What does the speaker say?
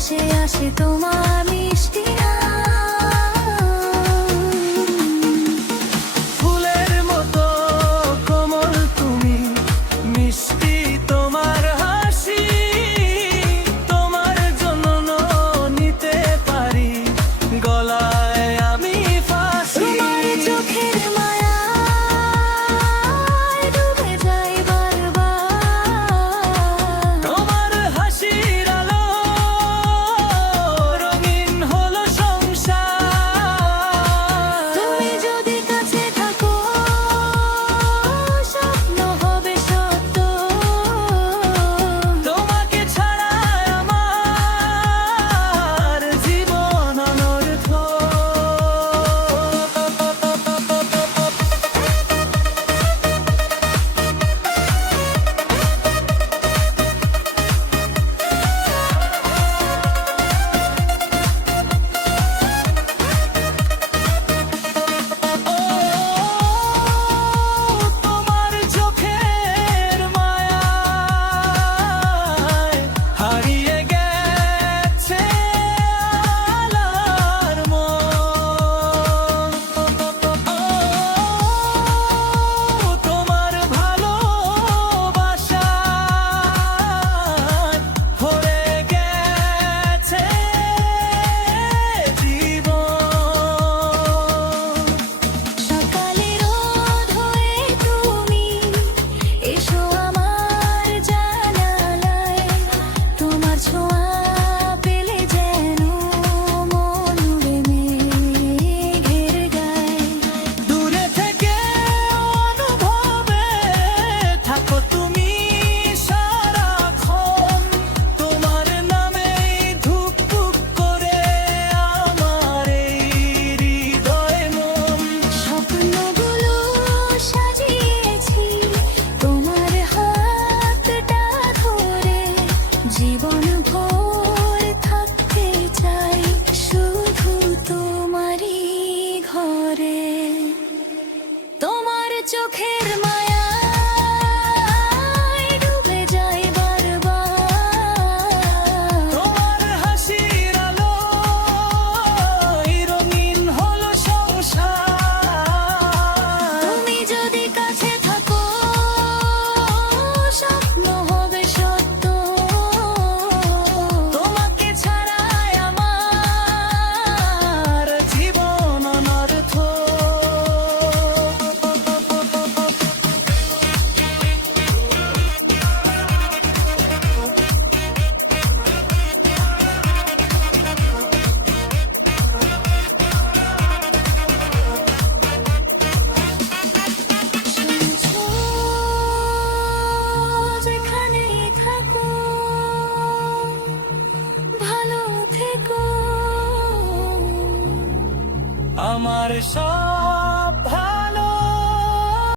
ভেসে আসে তোমার মিষ্টি ফুলের মতো কোমল তুমি, মিষ্টি তোমার হাসি, তোমার জন্য নিতে পারি গলায় আমি ফাঁসি। তোমার চোখের মায়ায় ডুবে যাই বারবার, তোমার হাসির আলো রঙিন হলো সংসার। তুমি যদি কাছে থাকো স্বপ্ন হবে সত্য, তোমাকে ছাড়া আমার জীবন অনর্থ। তোমার চোখের মায়ায় হারিয়ে গেছে আলার মন। তোমার ভালোবাসায় ভরে গেছে জীবন। সকালে রোদ হয়ে তুমি এসো আমার জানালায়, তোমার ছোঁয়া পেলে যেন মন উড়ে মেঘের গায়। দূরে থেকে অনুভবে থাকো তুমি সারাক্ষণ, তোমার নামেই ধুকপুক করে আমার এই হৃদয় মন। স্বপ্নগুলো সাজিয়েছি তোমার হাতটা ধরে, জীবন ভোর থাকতে চাই শুধু তোমারই ঘরে। তোমার চোখের মায়ায় ডুবে যাই বারবার, তোমার হাসির আলো রঙিন হলো সংসার। তুমি যদি কাছে থাকো স্বপ্ন হবে সত্য, তোমাকে ছাড়া আমার জীবন অনর্থ। শুনছো যেখানেই থাকো ভালো থেকো। আমার